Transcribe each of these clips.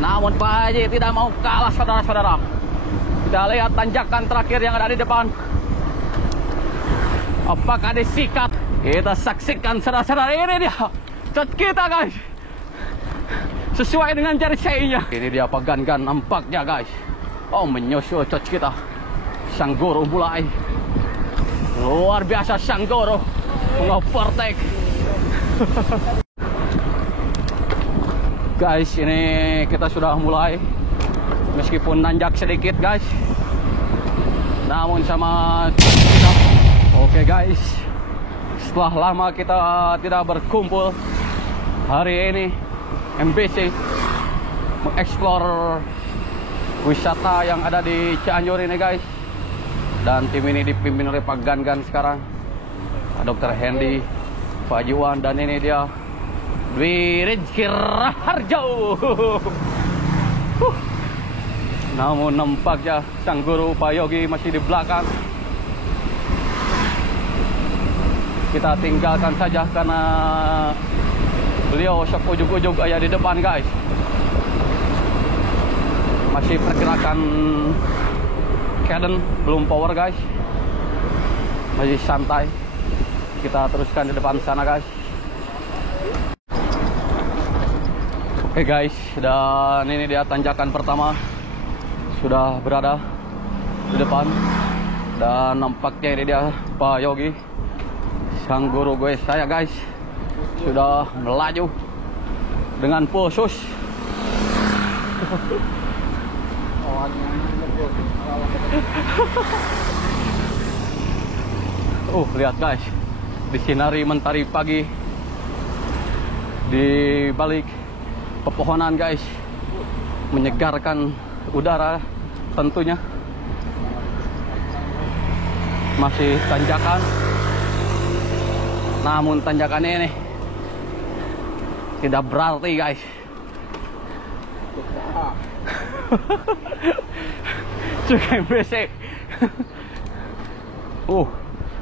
Namun Pak Haji tidak mau kalah, saudara-saudara. Kita lihat tanjakan terakhir yang ada di depan. Apakah disikat? Kita saksikan, saudara-saudara. Ini dia cat kita, guys. Sesuai dengan jari C-nya. Ini dia Pagangan nampaknya, guys. Oh, menyusul cat kita. Sang Guru mulai. Luar biasa Sang Guru mengovertake. Guys, ini kita sudah mulai. Meskipun nanjak sedikit, guys. Namun sama kita. Oke, guys. Setelah lama kita tidak berkumpul, hari ini MBC mengeksplor wisata yang ada di Cianjur ini, guys. Dan tim ini dipimpin oleh Pak Gangan sekarang, Dr. Hendy, Pak Jiwan, dan ini dia Dwi Rizky Raharjo. Namun nampaknya Sang Guru Pak Yogi masih di belakang. Kita tinggalkan saja karena beliau sok ujug-ujug aja di depan, guys. Masih pergerakan Caden belum power, guys. Masih santai. Kita teruskan di depan sana, guys. Oke, guys, dan ini dia tanjakan pertama. Sudah berada di depan. Dan nampaknya ini dia Pak Yogi, Sang Guru gue saya, guys. Sudah melaju dengan khusus. Lihat, guys. Disinari mentari pagi di balik pepohonan, guys. Menyegarkan udara tentunya. Masih tanjakan. Namun tanjakan ini tidak berarti, guys. Cek MBC.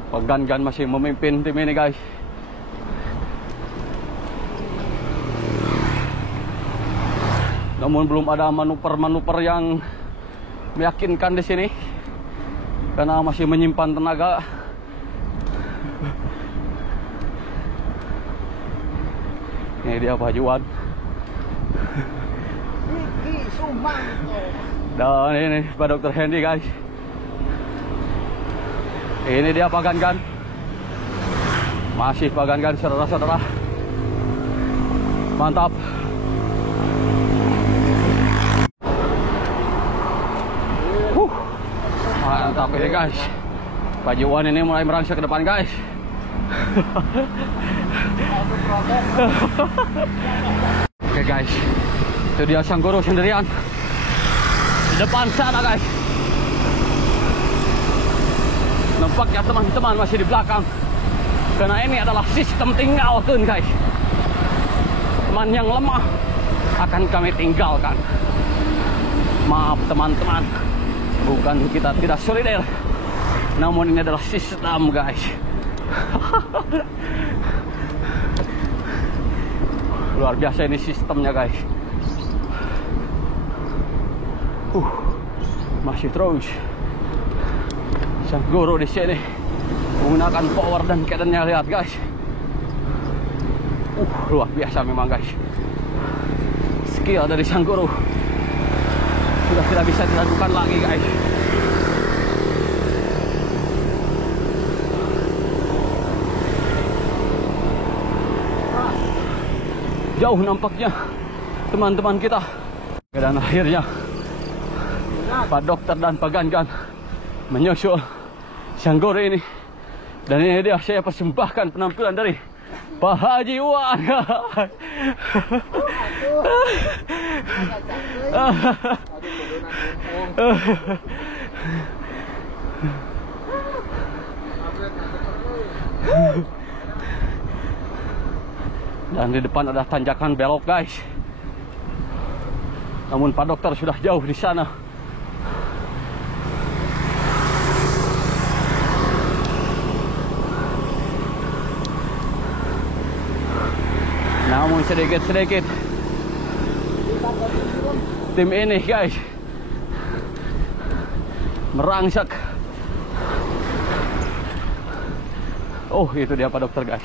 Pak Gangan masih memimpin tim ini, guys. Namun belum ada manuver-manuver yang meyakinkan di sini karena masih menyimpan tenaga. Ini dia Pak Juan. Dan ini Pak Dr. Hendy, guys. Ini dia Pak Gangan. Masih Pak Gangan, saudara-saudara. Mantap. Mantap ini, guys. Pak Juan ini mulai merangsek ke depan, guys. Oke, guys. Itu dia Sang Guru sendirian di depan sana, guys. Nampaknya teman-teman masih di belakang karena ini adalah sistem tinggalkan, guys. Teman yang lemah akan kami tinggalkan. Maaf teman-teman, bukan kita tidak solider, namun ini adalah sistem, guys. Luar biasa ini sistemnya, guys. Masih terus Sang Guru di sini menggunakan power dan cadennya, lihat, guys. Luar biasa memang, guys. Skill dari Sang Guru sudah tidak bisa dilakukan lagi, guys. Jauh nampaknya teman-teman kita. Dan akhirnya Pak Dokter dan Pak Gangan menyusul Sang Guru ini. Dan ini dia saya persembahkan penampilan dari Pak Haji Wan. Dan di depan ada tanjakan belok, guys. Namun Pak Dokter sudah jauh di sana. Namun sedikit-sedikit tim ini guys merangsak. Oh itu dia Pak Dokter guys.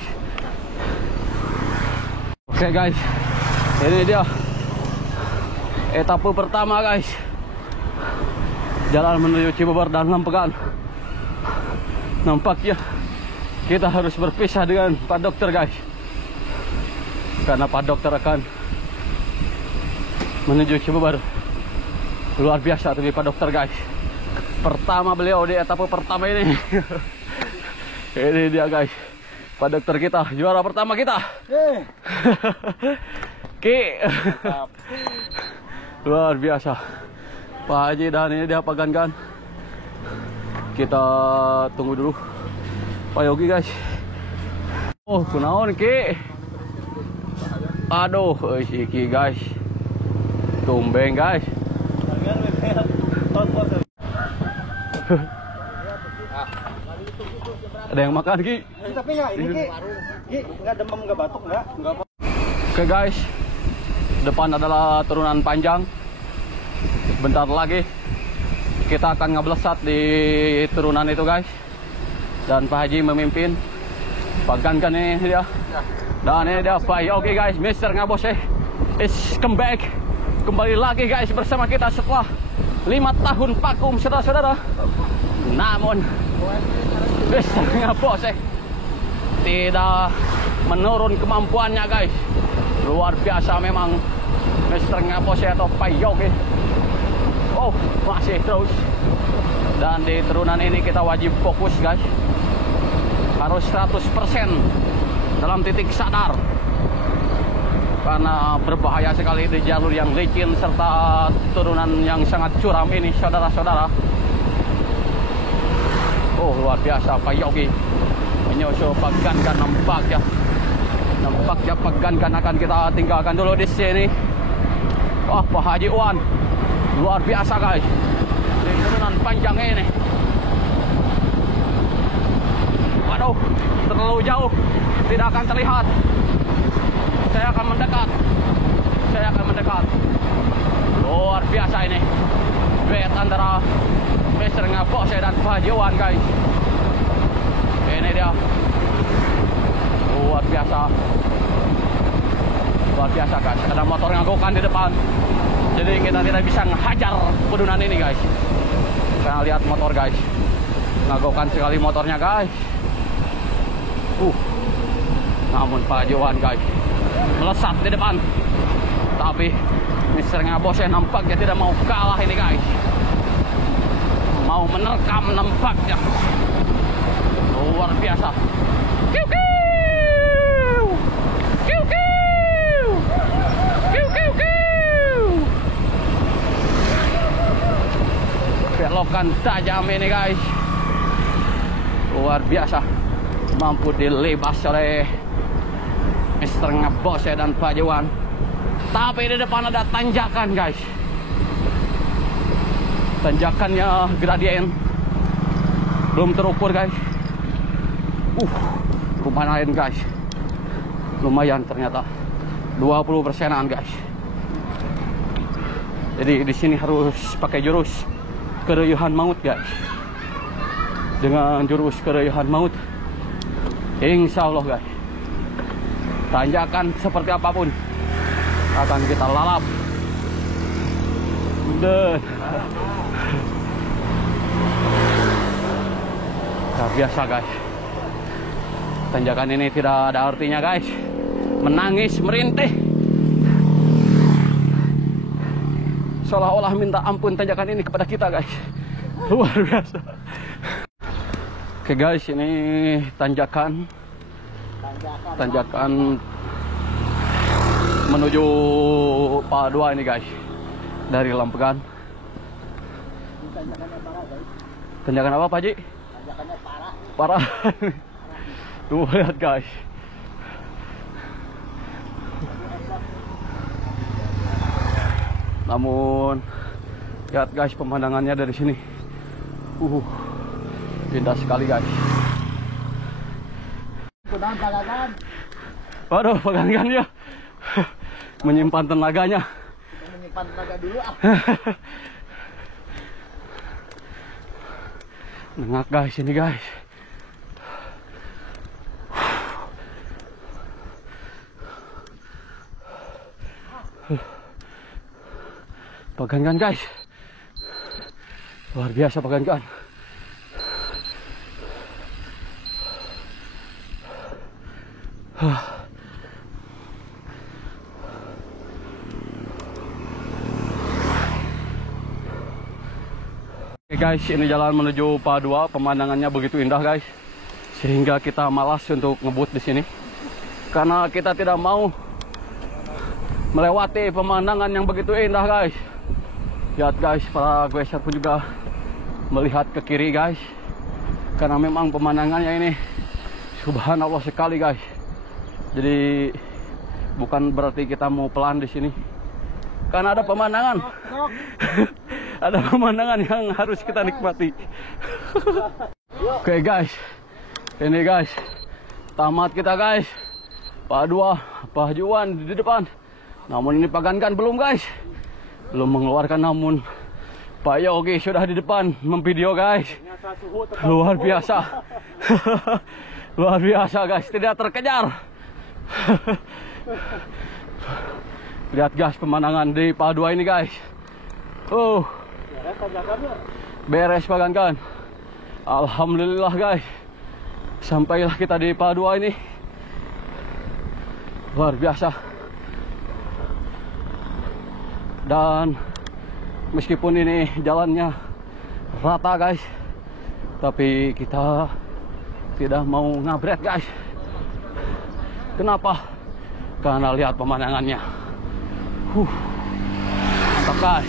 Oke guys, ini dia etape pertama guys, jalan menuju Cibobar dan Lempegan. Nampaknya kita harus berpisah dengan Pak Dokter guys, karena Pak Dokter akan menuju Cibobar. Luar biasa tapi Pak Dokter guys, pertama beliau di etape pertama ini. Ini dia guys, Pak Dokter kita, juara pertama kita. Ki. Luar biasa Pak Haji, dan ini dia Pak Gangan. Kita tunggu dulu Pak Yogi guys. Oh kunaon Ki. Aduh si Ki guys, tumbeng guys. Ada yang makan Ki? Tapi nggak ini Ki nggak demam nggak batuk nggak. Oke guys, depan adalah turunan panjang. Bentar lagi kita akan ngeblesat di turunan itu guys. Dan Pak Haji memimpin. Pak Gangan ini dia. Dan ini dia Pak Yogi guys, Mr. Ngabose is come back. Kembali lagi guys bersama kita setelah 5 tahun vakum saudara-saudara. Namun Mr. Ngabose tidak menurun kemampuannya guys. Luar biasa memang Mr. Ngabose atau Pak Yogi. Oh masih terus. Dan di turunan ini kita wajib fokus guys, harus 100% dalam titik sadar, karena berbahaya sekali di jalur yang licin serta turunan yang sangat curam ini saudara-saudara. Oh luar biasa Pak Yogi menyusul Pak Gangan. Nampaknya Pak Gangan akan kita tinggalkan dulu di sini. Wah Pak Haji Wan luar biasa guys di turunan panjang ini. Waduh terlalu jauh, tidak akan terlihat. Saya akan mendekat. Luar biasa ini duet antara Mr. Ngabose dan Pak Haji Wan guys. Ini dia luar biasa guys. Ada motor ngagokan di depan, jadi kita tidak bisa menghajar pedunan ini guys. Saya lihat motor guys, ngagokan sekali motornya guys. Namun Pak Haji Wan guys melesat di depan, tapi Mr. Ngabose nampaknya tidak mau kalah ini guys, mau menerkam nampaknya. Luar biasa. Kiu kiu. Kiu kiu. Kiu kiu kiu. Belokan tajam ini guys. Luar biasa. Mampu dilibas oleh Mr. Ngabose dan Pak Haji Wan. Tapi di depan ada tanjakan guys. Tanjakannya gradien belum terukur guys. Lumayan guys. Lumayan ternyata 20%-an guys. Jadi di sini harus pakai jurus keruyuhan maut guys. Dengan jurus keruyuhan maut, insya Allah guys, tanjakan seperti apapun akan kita lalap. Dan nah, biasa guys, tanjakan ini tidak ada artinya guys. Menangis, merintih, seolah-olah minta ampun tanjakan ini kepada kita guys. Luar biasa. Oke guys, ini tanjakan menuju Padua ini guys, dari Lempegan. Tanjakan apa Pak Haji? Tanjakannya Parah. Tuh lihat guys. Namun lihat guys pemandangannya dari sini. Indah sekali guys. Pegangan. Waduh, pegangan ya. Menyimpan tenaganya. simpan tenaga dulu ah. Nengak guys ini guys. Pegangan guys. Luar biasa pegangan. Oke guys, ini jalan menuju Padua, pemandangannya begitu indah guys, sehingga kita malas untuk ngebut di sini, karena kita tidak mau melewati pemandangan yang begitu indah guys. Lihat guys, para goeser pun juga melihat ke kiri guys, karena memang pemandangannya ini subhanallah sekali guys. Jadi bukan berarti kita mau pelan di sini, karena ada pemandangan. Ada pemandangan yang harus kita nikmati. Oke guys, ini guys, tamat kita guys. Padua, Pak Juan di depan. Namun ini Pagangan belum guys, belum mengeluarkan. Namun Pak Yogi sudah di depan memvideo guys. Luar biasa. Luar biasa guys, tidak terkejar. Lihat guys pemandangan di Padua ini guys. Beres Pagangan. Alhamdulillah guys, sampailah kita di Padua ini. Luar biasa. Dan meskipun ini jalannya rata guys, tapi kita tidak mau ngabret guys. Kenapa? Karena lihat pemandangannya. Mantap guys.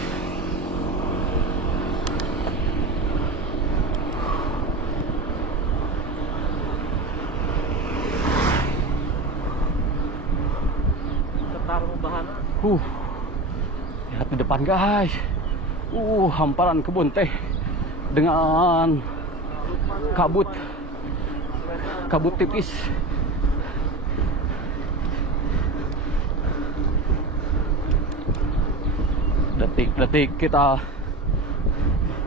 Lihat di depan guys. Hamparan kebun teh dengan kabut tipis. Detik-detik kita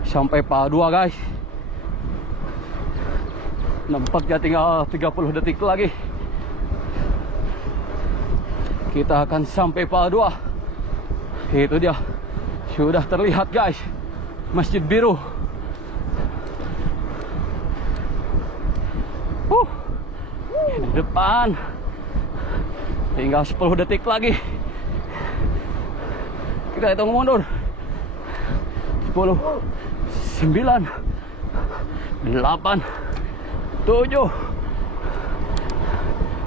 sampai Padua guys. Nampaknya tinggal 30 detik lagi kita akan sampai Padua. Itu dia, sudah terlihat guys, Masjid Biru. Di depan tinggal 10 detik lagi. Kita hitung mundur. 10, 9, 8, 7,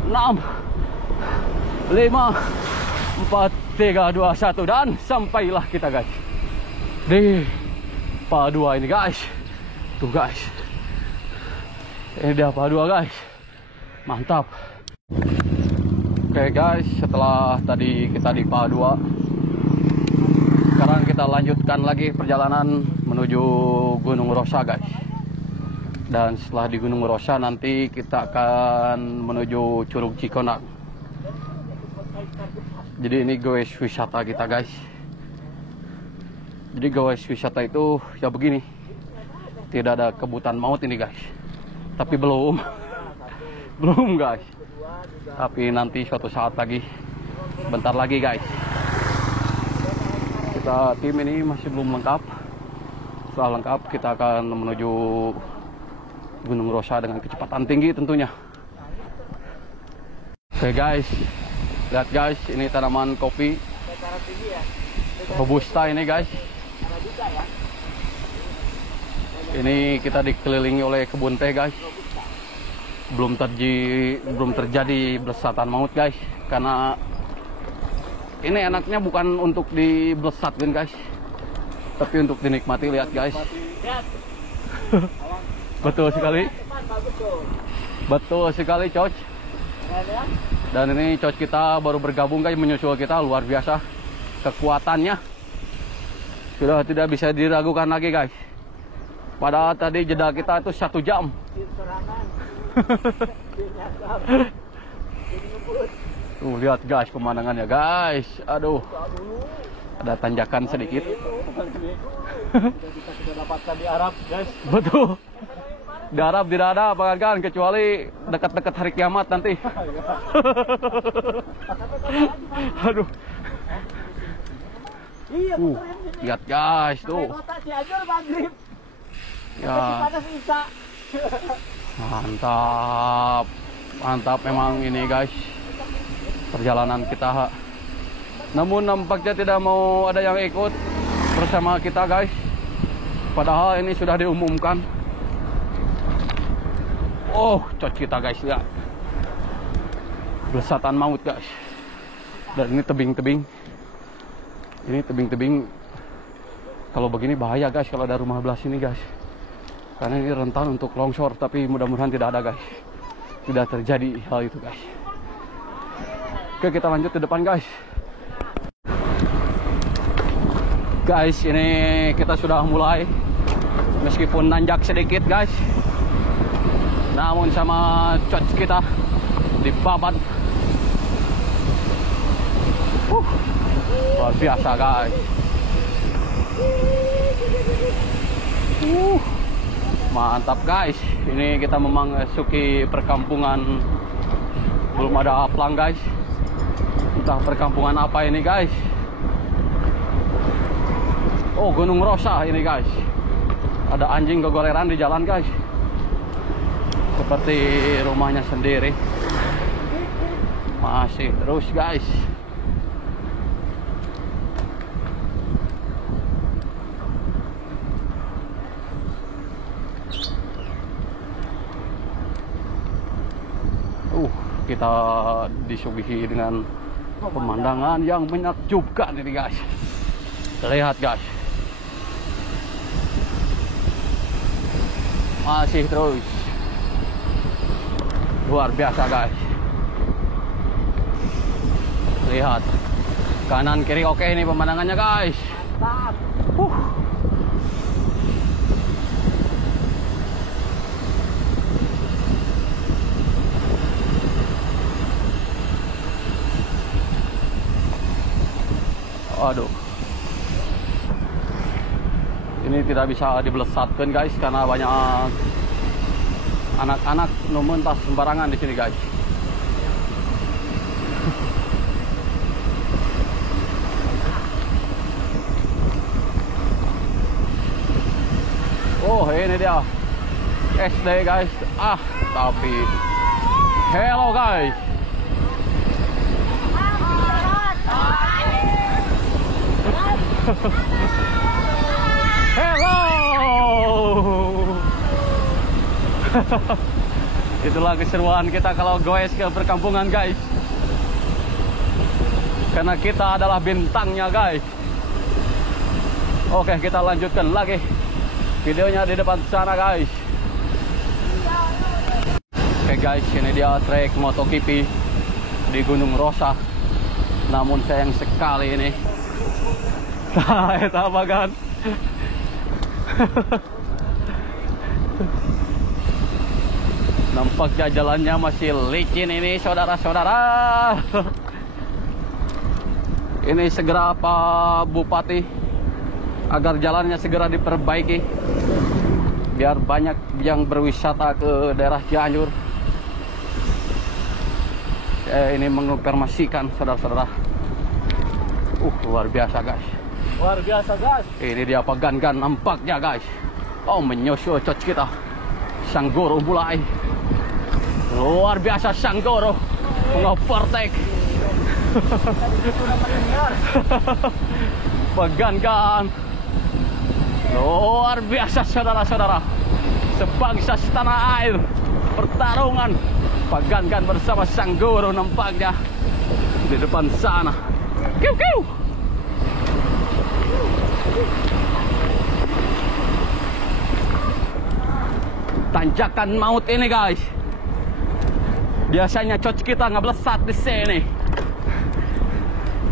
6, 5, 4, 3, 2, 1. Dan sampailah kita guys di Padua ini guys. Tuh guys, ini dia Padua guys. Mantap. Oke guys, setelah tadi kita di Padua, sekarang kita lanjutkan lagi perjalanan menuju Gunung Rosa guys. Dan setelah di Gunung Rosa nanti kita akan menuju Curug Cikonang. Jadi ini goes wisata kita guys. Jadi goes wisata itu ya begini, tidak ada kebutan maut ini guys. Tapi belum guys. Tapi nanti suatu saat lagi, bentar lagi guys. Kita tim ini masih belum lengkap. Setelah lengkap kita akan menuju Gunung Rosa dengan kecepatan tinggi tentunya. Oke guys, lihat guys, ini tanaman kopi Robusta ini guys. Ini kita dikelilingi oleh kebun teh guys. Belum terjadi belesatan maut guys, karena ini enaknya bukan untuk dibelesatkan guys, tapi untuk dinikmati. Lihat guys. Betul sekali. Betul sekali coach. Dan ini coach kita baru bergabung guys, menyusul kita. Luar biasa kekuatannya, sudah tidak bisa diragukan lagi guys. Padahal tadi jeda kita itu 1 jam. Tuh lihat guys pemandangannya guys. Aduh, Ada tanjakan sedikit. Kita dapatkan di Arab, guys. Betul. Di Arab tidak ada apa kecuali dekat-dekat hari kiamat nanti. Aduh. Iya, Lihat guys tuh. Ya. Mantap. Mantap memang ini guys. Perjalanan kita. Namun nampaknya tidak mau ada yang ikut bersama kita guys. Padahal ini sudah diumumkan. Oh, cocok kita guys, lihat. Belesatan maut guys. Dan ini tebing-tebing. Ini tebing-tebing. Kalau begini bahaya guys kalau ada rumah belah sini guys. Karena ini rentan untuk longsor, tapi mudah-mudahan tidak ada guys. Tidak terjadi hal itu guys. Oke, kita lanjut ke depan guys. Guys, ini kita sudah mulai. Meskipun nanjak sedikit guys, namun sama coach kita dibabat. Luar biasa guys. Mantap guys. Ini kita memasuki perkampungan. Belum ada aplang guys. Entah perkampungan apa ini guys. Oh, Gunung Rosa ini guys. Ada anjing kegoleran di jalan guys. Seperti rumahnya sendiri. Masih terus guys. Kita disuguhi dengan pemandangan yang menakjubkan ini guys. Lihat guys. Masih terus. Luar biasa guys. Lihat. Kanan kiri oke ini pemandangannya guys. Aduh. Ini tidak bisa dibelesatkan guys karena banyak anak-anak mentas sembarangan di sini guys. Oh, ini dia SD guys. Tapi hello guys. Hello. Itulah keseruan kita kalau goes ke perkampungan guys. Karena kita adalah bintangnya guys. Oke, kita lanjutkan lagi videonya di depan sana guys. Oke guys, ini dia trek MotoGP di Gunung Rosa. Namun sayang sekali ini. Nah, itu apa kan? Nampaknya jalannya masih licin ini saudara-saudara. Ini segera Pak Bupati agar jalannya segera diperbaiki biar banyak yang berwisata ke daerah Cianjur. Ini mengonfirmasikan saudara-saudara. Luar biasa guys. Luar biasa guys. Ini dia Pagan-gan nampaknya guys. Oh, menyusul coach kita Sanggoro mulai. Luar biasa Sanggoro mengovertake. Pagan-gan luar biasa saudara-saudara. Sebangsa setanah air. Pertarungan Pagan-gan bersama Sanggoro nampaknya di depan sana. Kiu kiu. Tanjakan maut ini guys. Biasanya coach kita nggak belesat di sini.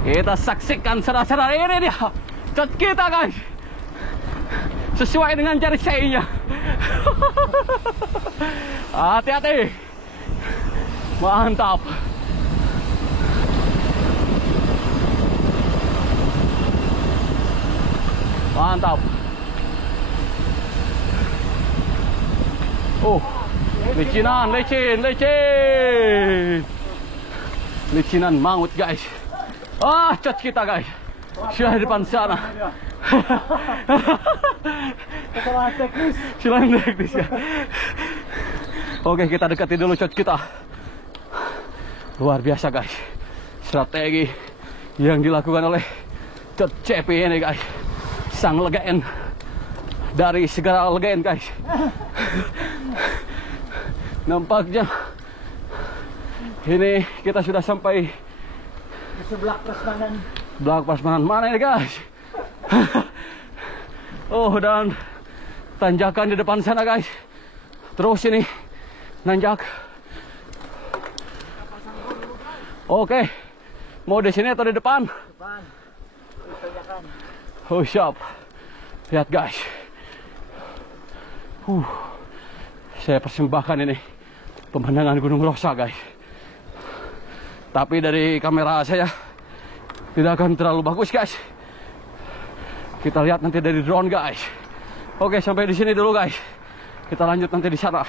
Kita saksikan saudara-saudara, ini dia coach kita guys. Sesuai dengan jari C-nya. Hati-hati. Mantap. Mantap. Licinan, licin. Licinan maut guys. Cat kita guys. Sudah di depan sana. Kesalahan teknis. Kesalahan teknis ya. Oke, kita dekati dulu cat kita. Luar biasa guys. Strategi yang dilakukan oleh cat Cepi ini guys. Sang legend dari segala legend guys. Nampaknya ini kita sudah sampai Di sebelah prasmanan. belakang prasmanan mana ini guys. Dan tanjakan di depan sana guys. Terus ini nanjak. Oke, mau di sini atau di depan? Depan. Tanjakan. Siap. Lihat guys. Saya persembahkan ini pemandangan Gunung Rosa guys. Tapi dari kamera saya tidak akan terlalu bagus guys. Kita lihat nanti dari drone guys. Oke, sampai di sini dulu guys. Kita lanjut nanti di sana.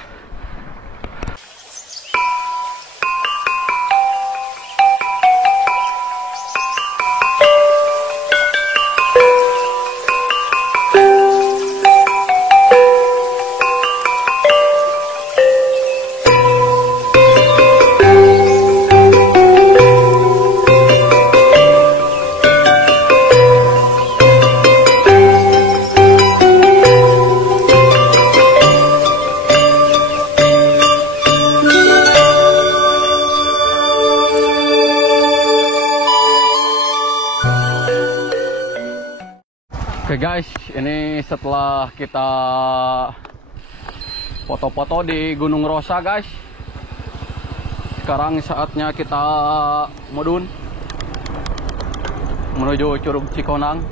Oke guys, ini setelah kita foto-foto di Gunung Rosa guys. Sekarang saatnya kita mudun menuju Curug Cikonang.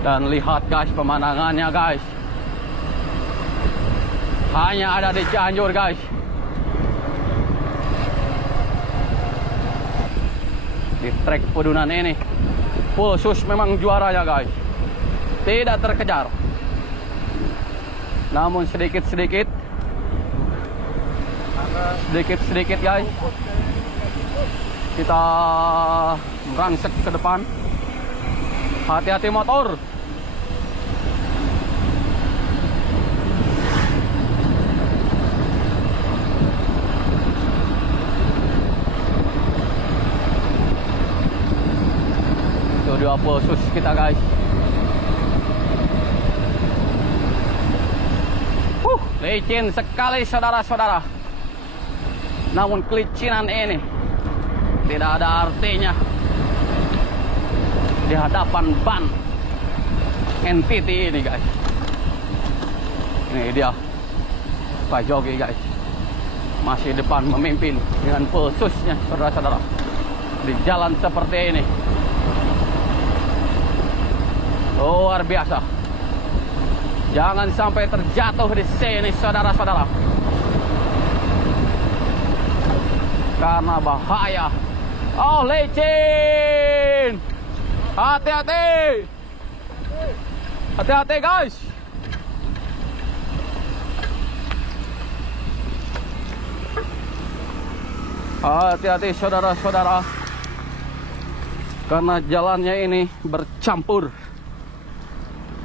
Dan lihat guys pemandangannya guys. Hanya ada di Cianjur guys. Di trek pedunan ini Pulsus memang juaranya guys. Tidak terkejar. Namun sedikit-sedikit guys. Kita merangsek ke depan. Hati-hati motor. Dua Pulsus kita guys. Licin sekali saudara-saudara. Namun kelicinan ini tidak ada artinya di hadapan ban NTT ini guys. Ini dia Pak Jogi guys. Masih depan memimpin dengan Pulsusnya saudara-saudara. Di jalan seperti ini. Luar biasa. Jangan sampai terjatuh di sini saudara-saudara. Karena bahaya. Licin. Hati-hati. Hati-hati guys. Hati-hati saudara-saudara. Karena jalannya ini bercampur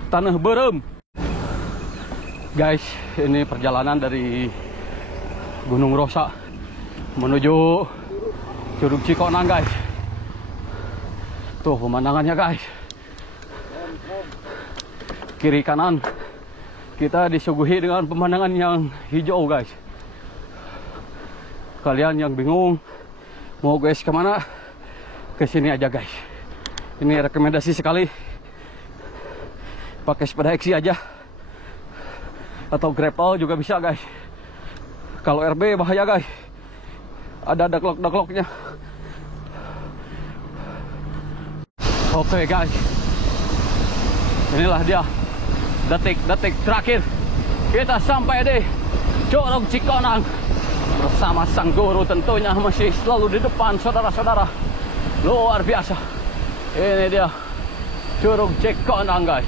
tanah berem. Guys, ini perjalanan dari Gunung Rosa menuju Curug Cikonang guys. Tuh pemandangannya guys. Kiri kanan kita disuguhi dengan pemandangan yang hijau guys. Kalian yang bingung mau guys kemana, kesini aja guys. Ini rekomendasi sekali. Pakai sepeda X aja atau gravel juga bisa guys. Kalau RB bahaya guys, ada deklok-dekloknya. Oke guys, inilah dia detik-detik terakhir kita sampai di Curug Cikonang bersama sang guru tentunya masih selalu di depan saudara-saudara. Luar biasa. Ini dia Curug Cikonang guys.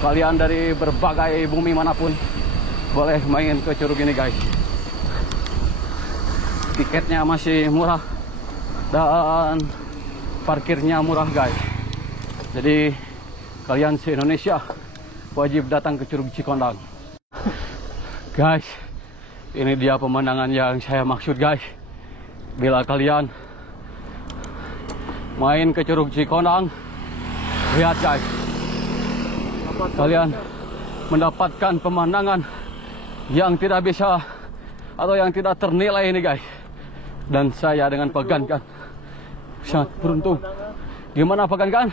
Kalian dari berbagai bumi manapun boleh main ke curug ini guys. Tiketnya masih murah dan parkirnya murah guys. Jadi kalian se-Indonesia wajib datang ke Curug Cikonang. Guys, ini dia pemandangan yang saya maksud guys. Bila kalian main ke Curug Cikonang, lihat guys, kalian mendapatkan pemandangan yang tidak bisa atau yang tidak ternilai ini guys. Dan saya dengan Pak Gankan sangat beruntung. Gimana Pak Gankan?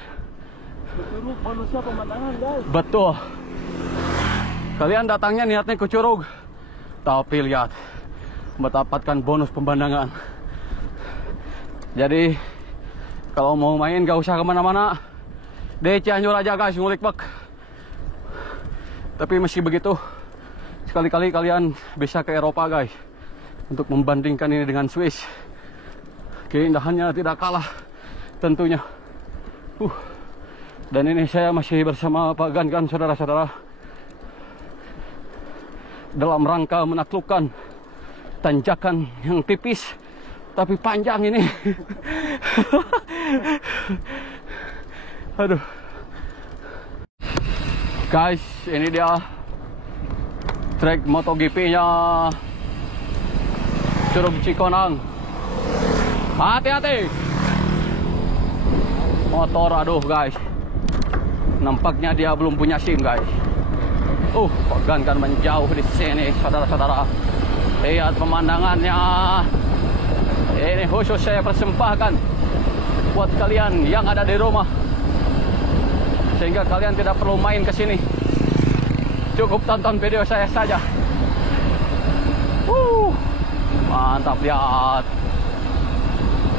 Curug manusia pemandangan guys. Betul. Kalian datangnya niatnya ke curug, tapi lihat mendapatkan bonus pemandangan. Jadi kalau mau main gak usah kemana-mana, di Cianjur aja guys, ngulik bak. Tapi meski begitu, sekali-kali kalian bisa ke Eropa guys, untuk membandingkan ini dengan Swiss. Keindahannya tidak kalah tentunya. Dan ini saya masih bersama Pak Gankan, saudara-saudara, dalam rangka menaklukkan tanjakan yang tipis tapi panjang ini. Aduh. Guys, ini dia trek MotoGP-nya Curug Cikonang. Hati-hati. Motor, aduh guys. Nampaknya dia belum punya SIM guys. Pak Gankan menjauh di sini, saudara-saudara. Lihat pemandangannya. Ini khusus saya persembahkan buat kalian yang ada di rumah, sehingga kalian tidak perlu main ke sini. Cukup tonton video saya saja. Mantap, lihat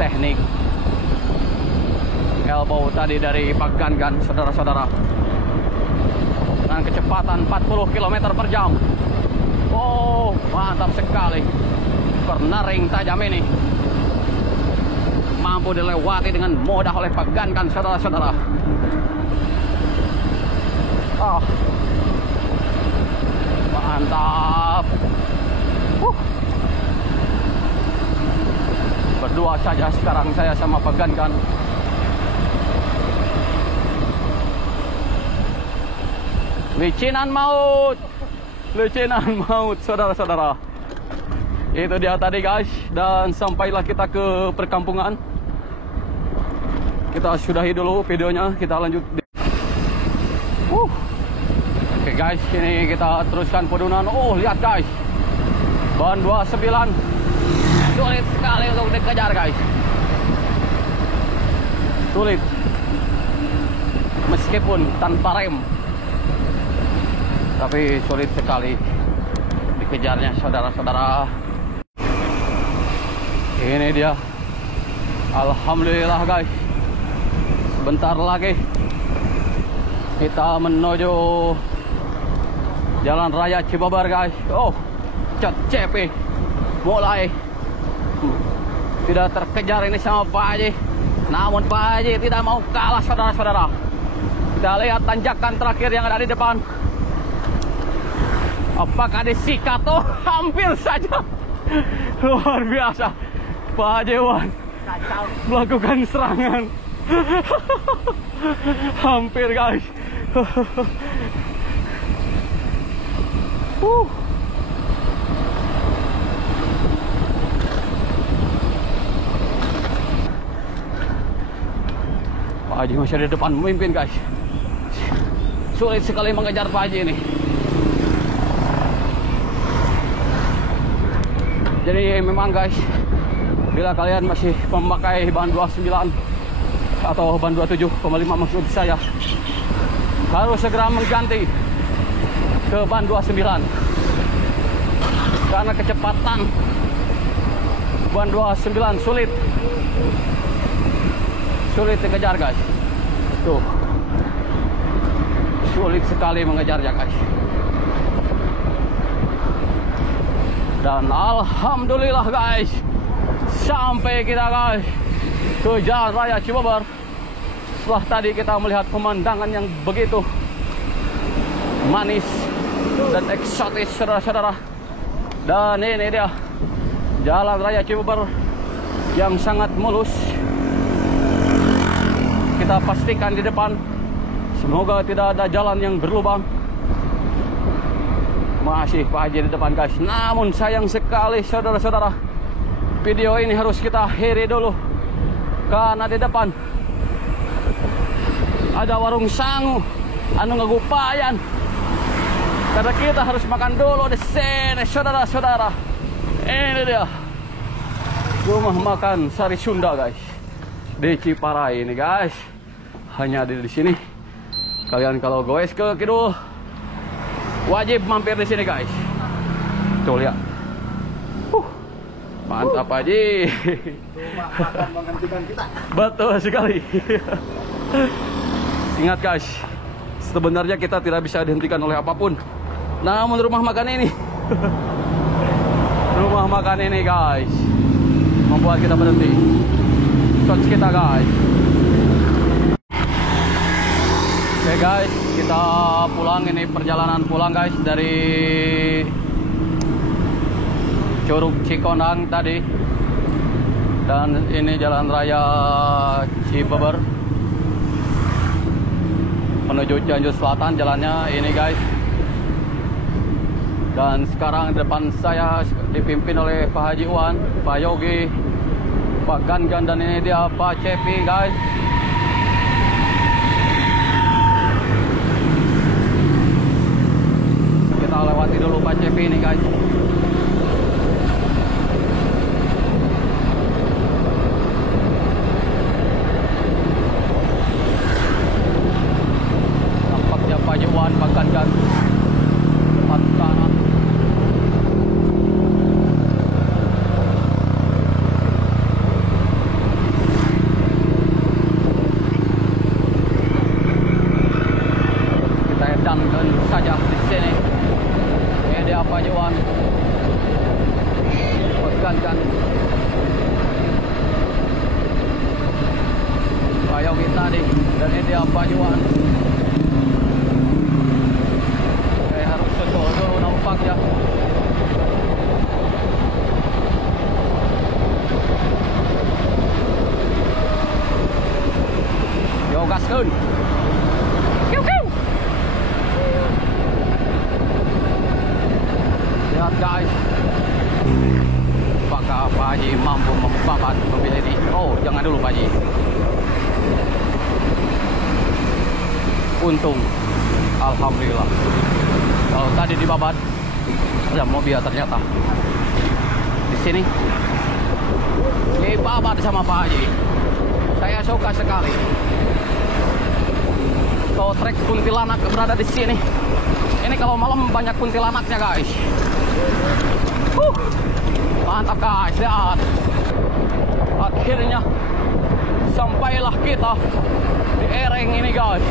teknik elbow tadi dari Pak Gankan, saudara-saudara, dengan kecepatan 40 km per jam. Mantap sekali. Cornering tajam ini mampu dilewati dengan mudah oleh Pak Gankan, saudara-saudara. Mantap. Berdua saja sekarang saya sama Pak Gankan. Licinan maut, saudara-saudara. Itu dia tadi guys, dan sampailah kita ke perkampungan. Kita sudahi dulu videonya, kita lanjut. Oke guys, ini kita teruskan pedunan. Lihat guys, ban 29 sulit sekali untuk dikejar guys. Sulit, meskipun tanpa rem, tapi sulit sekali dikejarnya, saudara-saudara. Ini dia. Alhamdulillah guys, sebentar lagi kita menuju Jalan Raya Cibabar guys. Cat CP mulai tidak terkejar ini sama Pak Haji. Namun Pak Haji tidak mau kalah, saudara-saudara. Kita lihat tanjakan terakhir yang ada di depan. Apakah disikat? Hampir saja. Luar biasa. Pak Haji Wan melakukan serangan. Hampir guys. Pak Haji masih di depan memimpin guys. Sulit sekali mengejar Pak Haji ini. Jadi memang guys, bila kalian masih memakai ban 29 atau ban 27,5 maksud saya, harus segera mengganti ke ban 29, karena kecepatan ban 29 sulit dikejar guys. Tuh, sulit sekali mengejarnya guys. Dan alhamdulillah guys, sampai kita guys ke Jalan Raya Cibabar Setelah tadi kita melihat pemandangan yang begitu manis dan eksotis, saudara-saudara. Dan ini dia Jalan Raya Cibeber yang sangat mulus. Kita pastikan di depan, semoga tidak ada jalan yang berlubang. Masih Pak Haji di depan, guys. Namun sayang sekali, saudara-saudara, video ini harus kita akhiri dulu, karena di depan ada warung sangu anu ngegupayan. Karena kita harus makan dulu di sini, saudara-saudara. Ini dia rumah makan Sari Sunda, guys, di Ciparai ini, guys. Hanya di sini. Kalian kalau goes ke kidul wajib mampir di sini, guys. Tuh lihat. Mantap, Haji. Rumah makan menghentikan kita. Betul sekali. Ingat, guys, sebenarnya kita tidak bisa dihentikan oleh apapun. Namun rumah makan ini rumah makan ini, guys, membuat kita berhenti. Coach kita, guys. Oke, guys, kita pulang. Ini perjalanan pulang, guys, dari Curug Cikondang tadi. Dan ini Jalan Raya Cibeber menuju Cianjur Selatan jalannya ini, guys. Dan sekarang depan saya dipimpin oleh Pak Haji Iwan, Pak Yogi, Pak Gangan, dan ini dia Pak Cepi, guys. Kita lewati dulu Pak Cepi ini, guys. Nampaknya Pak Haji Iwan, Pak Gangan depan sana. Dan saja di sini. Ini dia Pak Iwan, Gangan, Pak Yogi tadi, dan ini dia Pak Iwan. Saya harus sentuh dulu nampaknya. Yo, gaskeun. Lihat, guys, apakah Pak Haji mampu membabat mobil ini? Oh, jangan dulu, Pak Haji. Untung, alhamdulillah. Kalau tadi dibabat, ada mobil ternyata di sini dibabat sama Pak Haji. Saya suka sekali. Kalau trek kuntilanak berada di sini. Ini kalau malam banyak kuntilanaknya, guys. Mantap, guys. Lihat. Akhirnya sampailah kita di Ereng ini, guys.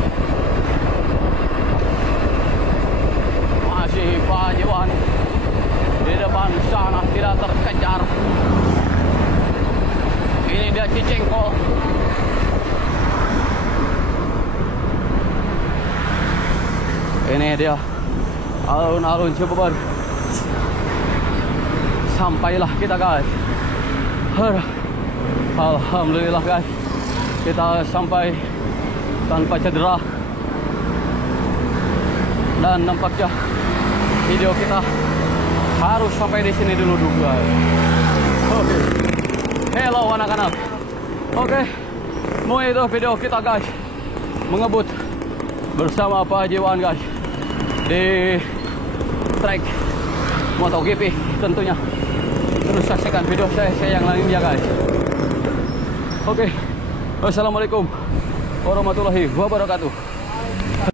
Masih Pak Iwan di depan sana, tidak terkejar. Ini dia Cicengkol. Ini dia alun-alun Cibeber. Sampailah kita, guys. Alhamdulillah, guys, kita sampai tanpa cedera. Dan nampaknya video kita harus sampai di sini dulu, guys. Oke. Hello anak-anak. Oke. Mau itu video kita, guys, mengebut bersama Pak Haji Iwan, guys, di trek MotoGP tentunya. Terus saksikan video saya yang lainnya, guys. Oke. Wassalamualaikum warahmatullahi wabarakatuh.